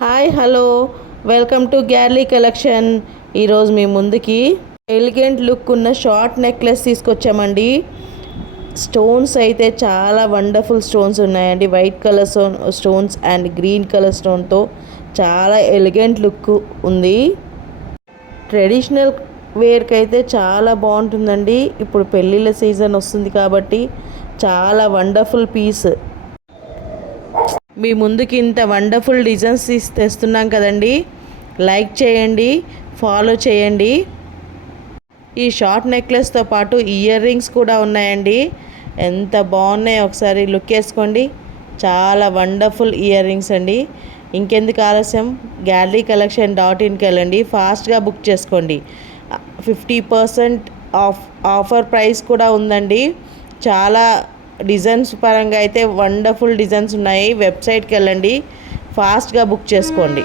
Hi hello welcome to gallery collection. ఈరోజు మీ ముందుకి ఎలిగెంట్ లుక్ ఉన్న షార్ట్ నెక్లెస్ తీసుకొచ్చామండి. స్టోన్స్ అయితే చాలా వండర్ఫుల్ స్టోన్స్ ఉన్నాయండి. White colour stones and green colour స్టోన్తో చాలా ఎలిగెంట్ లుక్ ఉంది. ట్రెడిషనల్ వేర్కి అయితే చాలా బాగుంటుందండి. ఇప్పుడు పెళ్ళిళ్ళ సీజన్ వస్తుంది కాబట్టి చాలా వండర్ఫుల్ పీస్. మీ ముందుకి ఇంత వండర్ఫుల్ డిజైన్స్ తెస్తున్నాం కదండి. లైక్ చేయండి, ఫాలో చేయండి. ఈ షార్ట్ నెక్లెస్తో పాటు ఇయర్ రింగ్స్ కూడా ఉన్నాయండి. ఎంత బాగున్నాయో ఒకసారి లుక్ వేసుకోండి. చాలా వండర్ఫుల్ ఇయర్ రింగ్స్ అండి. ఇంకెందుకు ఆలస్యం, gallerycollection.inకి వెళ్ళండి, ఫాస్ట్గా బుక్ చేసుకోండి. 50% ఆఫర్ ప్రైస్ కూడా ఉందండి. చాలా డిజైన్స్ పరంగా అయితే వండర్ఫుల్ డిజైన్స్ ఉన్నాయి. వెబ్సైట్కి వెళ్ళండి, ఫాస్ట్గా బుక్ చేసుకోండి.